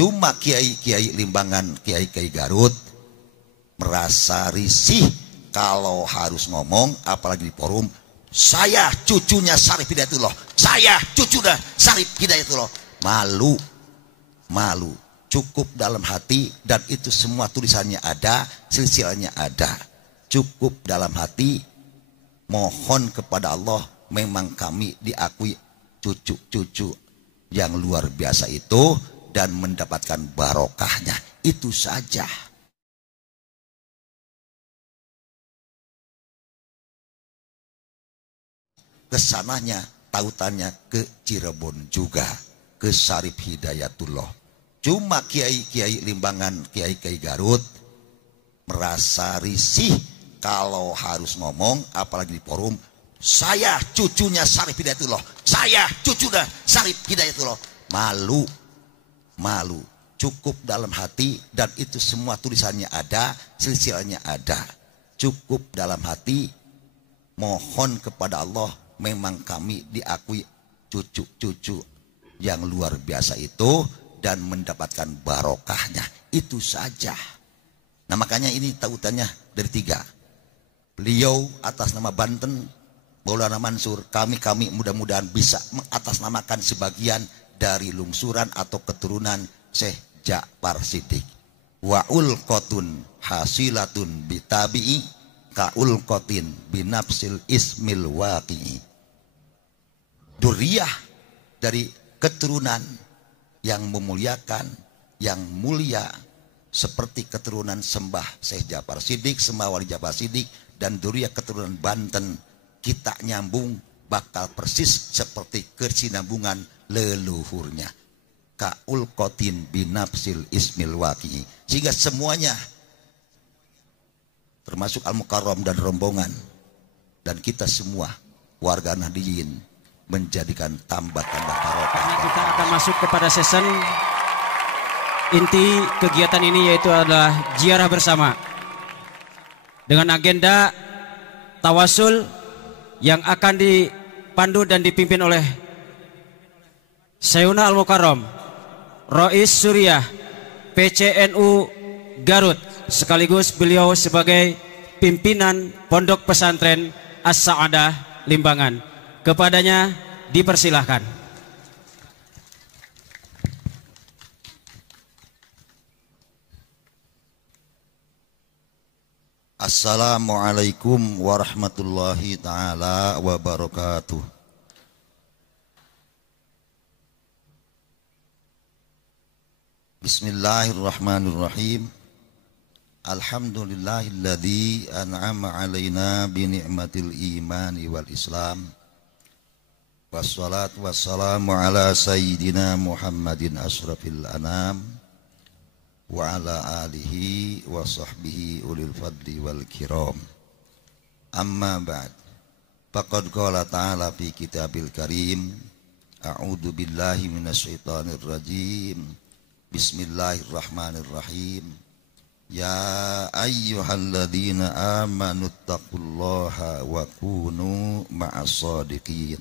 Cuma kiai-kiai Limbangan, kiai-kiai Garut merasa risih kalau harus ngomong, apalagi di forum. Saya cucunya Syarif Hidayatullah, saya cucunya Syarif Hidayatullah. Malu, malu. Cukup dalam hati, dan itu semua tulisannya ada, silsilahnya ada. Cukup dalam hati, mohon kepada Allah, memang kami diakui cucu-cucu yang luar biasa itu dan mendapatkan barokahnya. Itu saja. Kesananya, tautannya ke Cirebon juga, ke Syarif Hidayatullah. Cuma kiai-kiai Limbangan, kiai-kiai Garut merasa risih kalau harus ngomong, apalagi di forum. Saya cucunya Syarif Hidayatullah, saya cucunya Syarif Hidayatullah. Malu, malu. Cukup dalam hati, dan itu semua tulisannya ada, silsilahnya ada. Cukup dalam hati, mohon kepada Allah, memang kami diakui cucu-cucu yang luar biasa itu dan mendapatkan barokahnya. Itu saja. Nah, makanya ini tautannya dari 3. Beliau atas nama Banten, Maulana Mansur, kami mudah-mudahan bisa mengatasnamakan sebagian dari lungsuran atau keturunan Syekh Ja'far Siddiq. Wa ulqatun hasilatun bitabi'i ka ulqatin binafsil ismil waqi'i. Duriyah dari keturunan yang memuliakan, yang mulia, seperti keturunan sembah Syekh Ja'far Siddiq, sembah Wali Ja'far Siddiq, dan duriyah keturunan Banten. Kita nyambung bakal persis seperti kesinambungan leluhurnya. Ka'ul qatin binafsil ismil waqi'i. Sehingga semuanya, termasuk Al-Mukarram dan rombongan, dan kita semua warga Nahdiyin, menjadikan tambah-tambah barokah. Kita akan masuk kepada season inti kegiatan ini, yaitu adalah ziarah bersama dengan agenda tawasul yang akan dipandu dan dipimpin oleh Sayyidina Al-Mukarram Rais Suriah PCNU Garut, sekaligus beliau sebagai pimpinan Pondok Pesantren As-Sa'adah Limbangan. Kepadanya dipersilahkan. Assalamualaikum warahmatullahi ta'ala wabarakatuh. Bismillahirrahmanirrahim. Alhamdulillahilladzi an'ama alaina bi ni'matil imani wal islam. Wassalatu wassalamu ala sayyidina Muhammadin asrafil anam wa ala alihi wa sahbihi ulil fadli wal kiram. Amma ba'd. Faqad qala ta'ala fi kitabil karim, a'udzu billahi minasyaitonir rajim. Bismillahirrahmanirrahim. Ya ayyuhalladzina amanu taqullaha wa kunu ma'as shadiqin.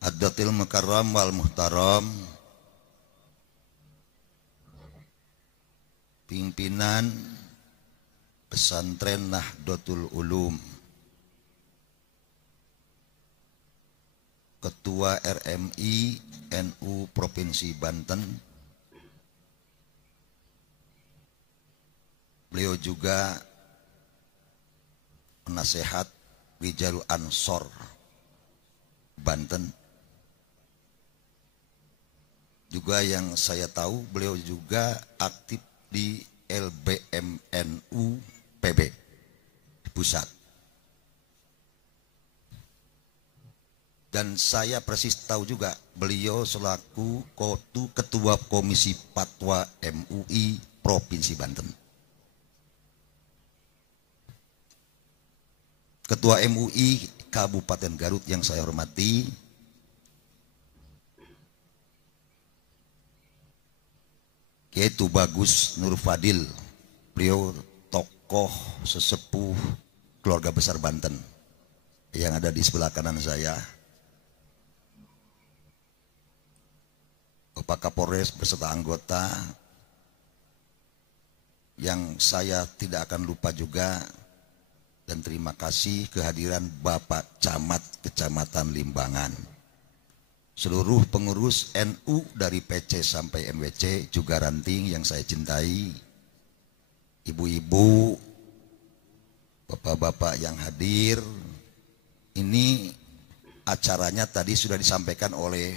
Addatil mukarram wal muhtaram, pimpinan pesantren Nahdlatul Ulum, Ketua RMI NU Provinsi Banten. Beliau juga penasehat Rijalul Ansor Banten. Juga yang saya tahu beliau juga aktif di LBMNU PB di pusat. Dan saya persis tahu juga beliau selaku Ketua Komisi Fatwa MUI Provinsi Banten. Ketua MUI Kabupaten Garut yang saya hormati, yaitu Bagus Nur Fadil. Beliau tokoh sesepuh keluarga besar Banten yang ada di sebelah kanan saya. Bapak Kapolres beserta anggota, yang saya tidak akan lupa juga, dan terima kasih kehadiran Bapak Camat Kecamatan Limbangan, seluruh pengurus NU dari PC sampai NWC, juga ranting yang saya cintai, ibu-ibu, bapak-bapak yang hadir. Ini acaranya tadi sudah disampaikan oleh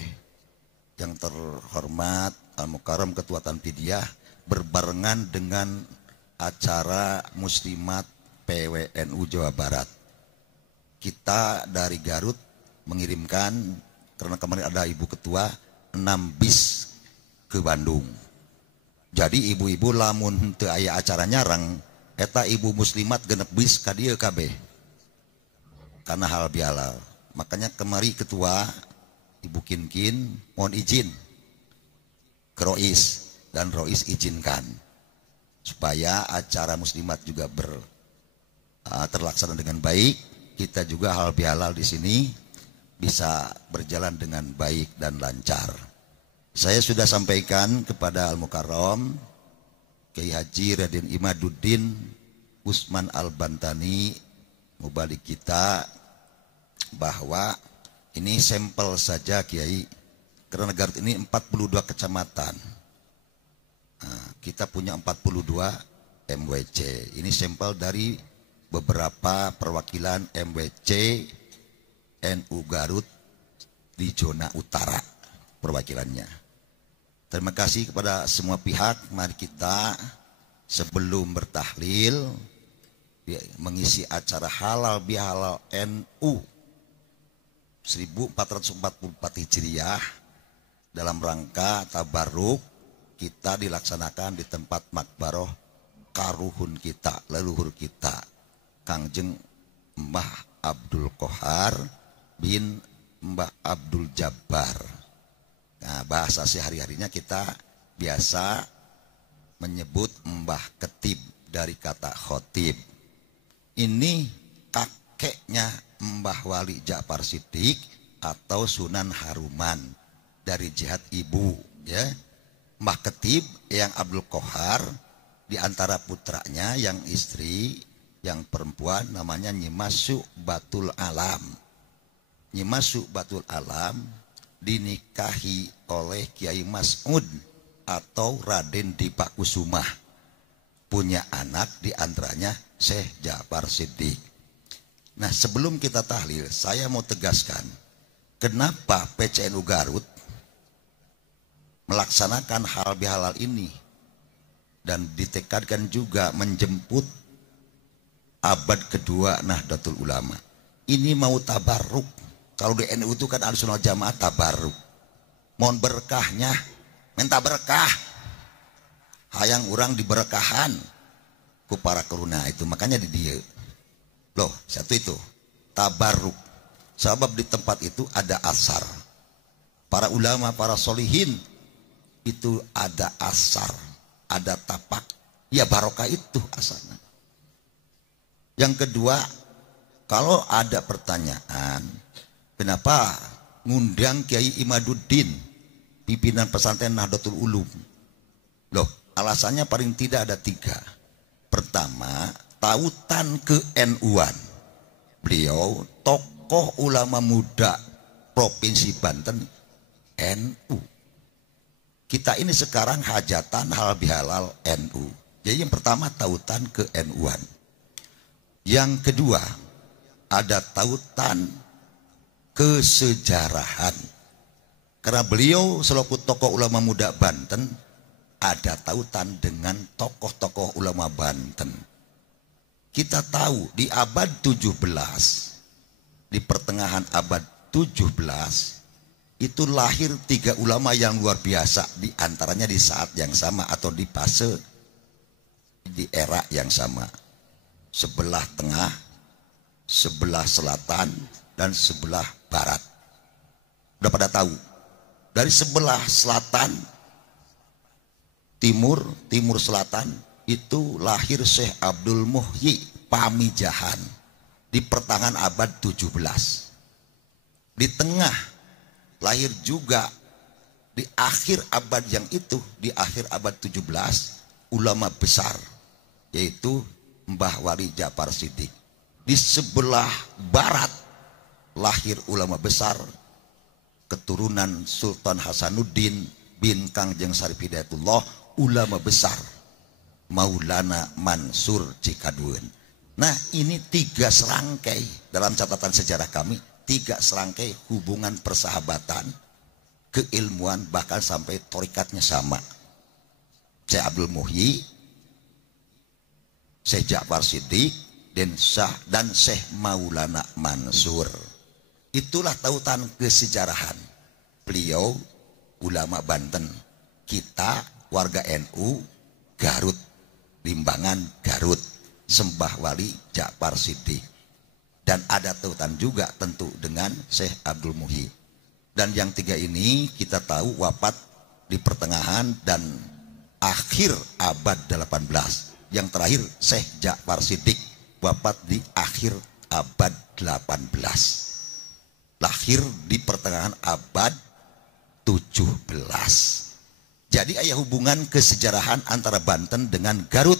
yang terhormat Al-Mukarram Ketua Tanfidiyah, berbarengan dengan acara Muslimat PWNU Jawa Barat. Kita dari Garut mengirimkan, karena kemarin ada Ibu Ketua, 6 bis ke Bandung. Jadi ibu-ibu lamun teu aya acara nyarang, eta ibu muslimat genep bis ka dieu kabeh. Karena hal bihalal. Makanya kemari Ketua Ibu Kinkin mohon izin ke Rois, dan Rois izinkan supaya acara muslimat juga terlaksana dengan baik. Kita juga hal bihalal di sini bisa berjalan dengan baik dan lancar. Saya sudah sampaikan kepada Al-Mukarram Kiai Haji Raden Imaduddin Usman Al-Bantani, mubalik kita, bahwa ini sampel saja Kiai, karena Garut ini 42 kecamatan. Nah, kita punya 42 MWC. Ini sampel dari beberapa perwakilan MWC NU Garut di zona utara perwakilannya. Terima kasih kepada semua pihak. Mari kita sebelum bertahlil mengisi acara halal bihalal NU 1444 Hijriah dalam rangka tabarruk kita dilaksanakan di tempat makbaroh karuhun kita, leluhur kita, Kangjeng Mbah Abdul Qohar bin Mbah Abdul Jabbar. Nah, bahasa sehari-harinya kita biasa menyebut Mbah Ketib dari kata khotib. Ini kakeknya Mbah Wali Ja'far Siddiq atau Sunan Haruman dari jihad ibu, ya. Mbah Ketib yang Abdul Qohar, di antara putranya yang istri yang perempuan namanya Nyimasu Batul Alam. Nyimasu Batul Alam dinikahi oleh Kiai Mas'ud atau Raden Dipakusumah, punya anak di antaranya Syekh Ja'far Siddiq. Nah, sebelum kita tahlil, saya mau tegaskan kenapa PCNU Garut melaksanakan hal bihalal ini dan ditekadkan juga menjemput abad kedua Nahdlatul Ulama. Ini mau tabarruk. Kalau di NU itu kan Ahlussunnah wal Jamaah tabarruk. Mohon berkahnya, minta berkah. Hayang urang diberkahan ku para keruna itu, makanya di dia. Loh, satu itu tabarruk. Sebab di tempat itu ada asar. Para ulama, para solihin itu ada asar, ada tapak. Ya barokah itu asarnya. Yang kedua, kalau ada pertanyaan, kenapa ngundang Kiai Imaduddin, pimpinan pesantren Nahdlatul Ulum? Loh, alasannya paling tidak ada 3. Pertama, tautan ke NU-an. Beliau tokoh ulama muda Provinsi Banten NU. Kita ini sekarang hajatan halal bihalal NU. Jadi yang pertama tautan ke NU-an. Yang kedua, ada tautan kesejarahan. Karena beliau selaku tokoh ulama muda Banten ada tautan dengan tokoh-tokoh ulama Banten. Kita tahu di abad 17, di pertengahan abad 17, itu lahir 3 ulama yang luar biasa, di antaranya di saat yang sama atau di fase di era yang sama. Sebelah tengah, sebelah selatan, dan sebelah barat. Udah pada tahu. Dari sebelah selatan, timur selatan, itu lahir Syekh Abdul Muhyi Pamijahan di pertengahan abad 17. Di tengah lahir juga di akhir abad yang itu, di akhir abad 17, ulama besar yaitu Mbah Wali Ja'far Shiddiq. Di sebelah barat lahir ulama besar keturunan Sultan Hasanuddin bin Kangjeng Sarip Hidayatullah, ulama besar Maulana Mansur Cikaduen. Nah, ini 3 serangkai dalam catatan sejarah kami, 3 serangkai hubungan persahabatan, keilmuan, bahkan sampai torikatnya sama. Syekh Abdul Muhyi, Syekh Ja'far Shiddiq, dan Syekh Maulana Mansur. Itulah tautan kesejarahan. Beliau ulama Banten, kita warga NU Garut, Limbangan Garut, sembah Wali Ja'far Shiddiq. Dan ada tautan juga tentu dengan Syekh Abdul Muhyi. Dan yang 3 ini kita tahu wafat di pertengahan dan akhir abad 18. Yang terakhir Syekh Ja'far Shiddiq wafat di akhir abad 18. Lahir di pertengahan abad 17. Jadi ada hubungan kesejarahan antara Banten dengan Garut.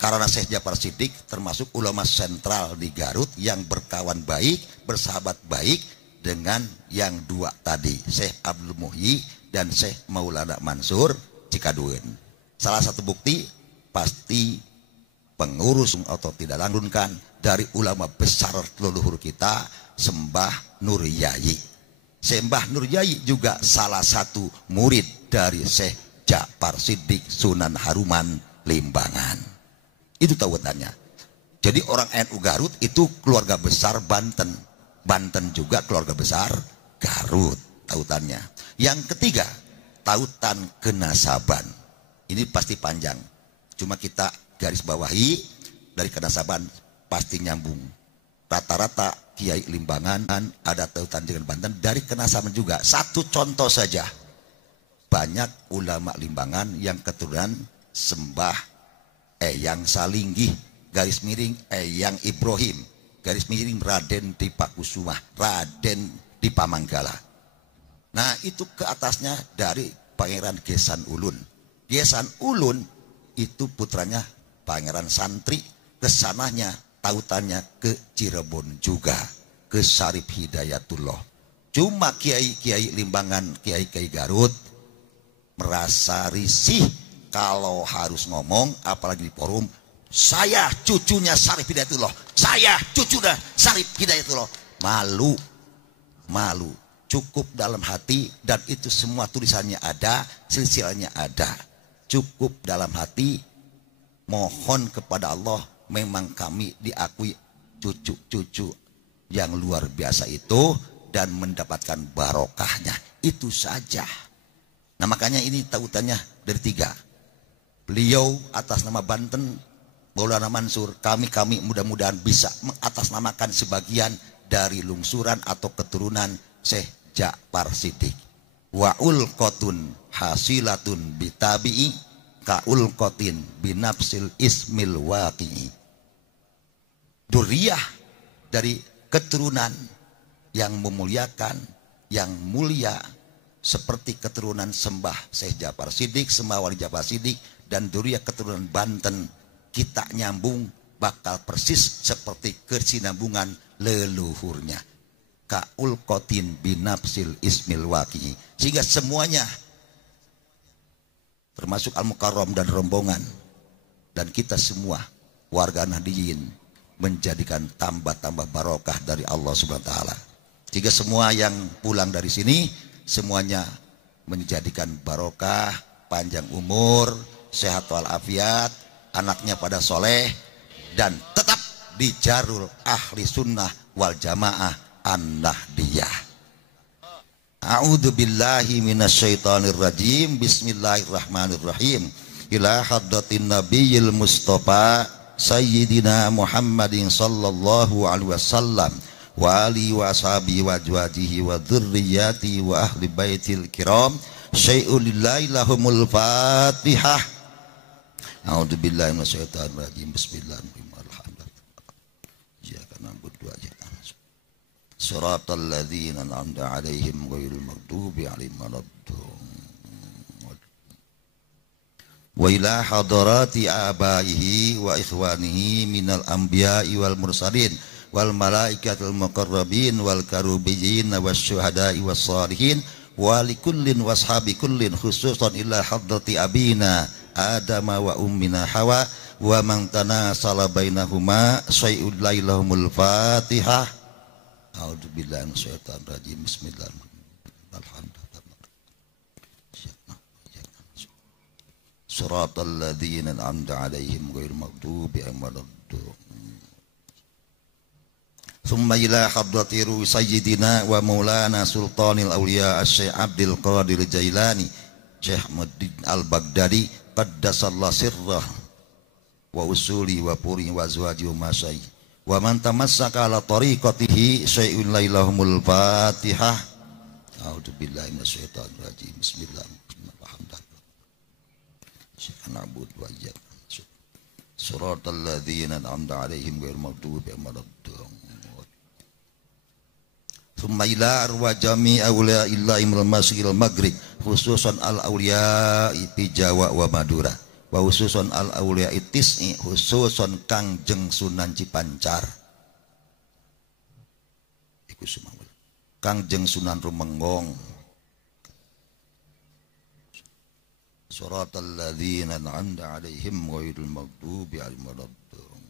Karena Syekh Ja'far Shiddiq termasuk ulama sentral di Garut yang berkawan baik, bersahabat baik dengan yang 2 tadi, Syekh Abdul Muhyi dan Syekh Maulana Mansur Cikaduen. Salah satu bukti pasti pengurus atau tidak langgungkan dari ulama besar leluhur kita, Sembah Nur Yai. Sembah Nur Yai juga salah satu murid dari Syekh Ja'far Shiddiq Sunan Haruman Limbangan. Itu tautannya. Jadi orang NU Garut itu keluarga besar Banten. Banten juga keluarga besar Garut tautannya. Yang ketiga, tautan kenasaban. Ini pasti panjang. Cuma kita garis bawahi dari kenasaban pasti nyambung. Rata-rata Kiai Limbangan ada tautan dengan Banten dari kenasaban juga. Satu contoh saja. Banyak ulama Limbangan yang keturunan Sembah Eyang Salinggih, garis miring Eyang Ibrahim, garis miring Raden Dipakusumah, Raden Dipamanggala. Nah, itu ke atasnya dari Pangeran Gesan Ulun. Gesan Ulun itu putranya Pangeran Santri, kesananya tautannya ke Cirebon juga, ke Sarip Hidayatullah. Cuma kiai-kiai Limbangan, kiai-kiai Garut merasa risih kalau harus ngomong, apalagi di forum, saya cucunya Sarip Hidayatullah, saya cucunya Sarip Hidayatullah. Malu. Cukup dalam hati, dan itu semua tulisannya ada, silsilahnya ada. Cukup dalam hati, mohon kepada Allah, memang kami diakui cucu-cucu yang luar biasa itu dan mendapatkan barokahnya. Itu saja. Nah, makanya ini tautannya dari 3. Beliau atas nama Banten, Maulana Mansur, kami mudah-mudahan bisa mengatasnamakan sebagian dari lungsuran atau keturunan Syekh Ja'far Shiddiq. Wa ulqatun hasilatun bitabi'i ka ulqatin binafsil ismil waqi'i. Duriyah dari keturunan yang memuliakan, yang mulia, seperti keturunan Sembah Syekh Ja'far Shiddiq, Sembah Wali Ja'far Shiddiq, dan duriyah keturunan Banten, kita nyambung bakal persis seperti kesinambungan leluhurnya. Ka'ul qatin binafsil ismil waqi'i. Sehingga semuanya termasuk Al-Mukarram dan rombongan dan kita semua warga Nahdiyin menjadikan tambah-tambah barokah dari Allah Subhanahu wa taala. Jika semua yang pulang dari sini semuanya menjadikan barokah, panjang umur, sehat walafiat, anaknya pada soleh, dan tetap di jarul ahli sunnah wal jamaah an-nahdiyah. A'udzu billahi minasyaitonir rajim. Bismillahirrahmanirrahim. Ila hadratin nabiyil mustafa sayyidina Muhammadin sallallahu alaihi wasallam wa alihi wa ashabihi wa azwajihi wa dzurriyyati wa ahli baitil kiram. Syai'ul lillahi lahumul Fatihah. A'udzu billahi minasyaitonir rajim. Bismillahirrahmanirrahim. Iyyaka na'budu wa iyyaka nasta'in. Siratal ladzina an'amta 'alaihim ghairil maghdubi 'alaihim waladdallin. Wa ila hadarati abaihi wa ikhwanihi minal anbiya'i wal mursalin wal malaikatil muqarrabin wal karubiyyin wasyuhada'i was shalihin wa likullin washabi kullin khususan ila hadrati abina Adama wa ummina Hawa wa man tanasala bainahuma syai'un lailahumul Fatihah. A'udzubillahi minasyaitonir rajim. Bismillahirrahmanirrahim. Alhamdulillah. Siratal ladzina an'amta 'alaihim ghairil maghdubi 'alaihim waladdallin. Tsumma ila hadrati sayyidina wa maulana sultanil auliya Asy-Syaikh Abdul Qadir Jailani Syekh Muhammad Al-Baghdadi qaddasallahu sirrah wa usuli wa puri wa azwaji wa masai wa man tamassaka ala tariqatihi syai'un lailahumul Fatihah. A'udzubillahi minasyaitonir rajim. Bismillahirrahmanirrahim. Na'budu wa iyyaka nasta'in. Siratal ladzina an'amta 'alaihim ghairil maghdubi 'alaihim waladdallin. Thumma ila arwa jami' awliya illahi minal masyriqil maghrib khususan al awliya fi Jawa wa Madura wa khususan al awliya tis'i khususan Kangjeng Sunan Cipancar iku sumawon Kangjeng Sunan Rumenggong. Siratal ladzina an'amta 'alaihim ghairil maghdubi 'alaihim waladdallin.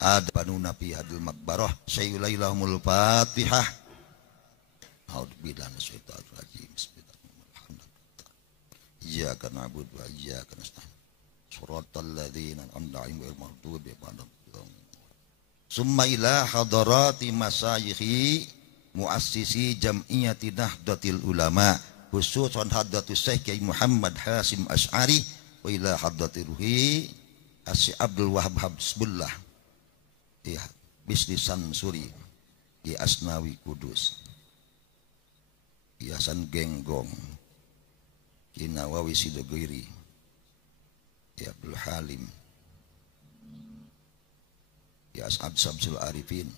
Ada banu nabi hadil makbarah syai'ulailahumul Fatihah. A'udzubillahi minasyaitonir rajim. Bismillahirrahmanirrahim. Iyyaka na'budu wa iyyaka nasta'in. Shiratal ladzina an'amta 'alaihim ghairil maghdubi 'alaihim waladdallin. Summa ila hadarati masyayikhi muassisi jam'iyyati Nahdlatul Ulama khususan hadratus Syekh Kiai Muhammad Hasyim Asy'ari wa ila hadrati ruhi Asy Abdul Wahhab Habsbullah ya Bislisan Suri di Asnawi Kudus Yayasan Genggong Ki Nawawi Sidogiri ya Abdul Halim ya As'ad Samsul Arifin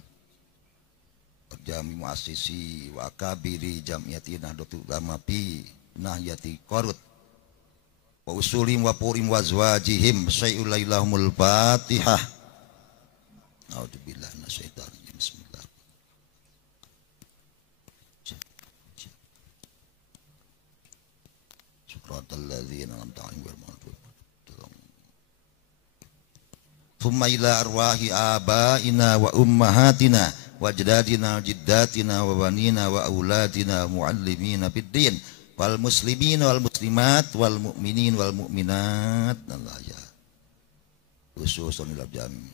Jami Muassisi wa Akabiri Jam'iyati Nahdlatul Ulama fi Nahyati Qarut wa usulim wa purim wa azwajihim syai'ul lailahumul Fatihah. A'udzubillahi minasyaitonir rajim. Bismillah. Siratal ladzina an'amta 'alaihim ghairil maghdubi 'alaihim. Tsumma ila arwahi abaina wa ummahatina wa ajdadina wa jiddatina wa banina wa auladina muallimina fid din wal muslimina wal muslimat wal mu'minin wal mu'minat. Allah ya. Khususan ila jami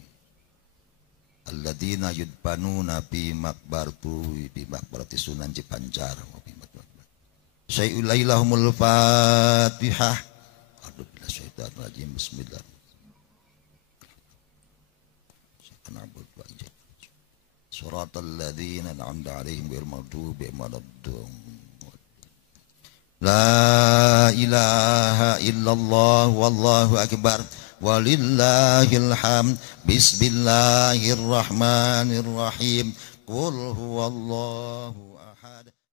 alladzina yudbanuna fi maqbarati Sunan Cipancar wa fi maqbarati syai'ul lailahumul Fatihah. A'udzubillahi minasyaitonir rajim. Bismillah. Siratal ladzina an'amta 'alaihim ghairil maghdubi 'alaihim waladdallin. La ilaha illallah wallahu akbar walillahil hamd. Bismillahirrahmanirrahim. Qul huwallahu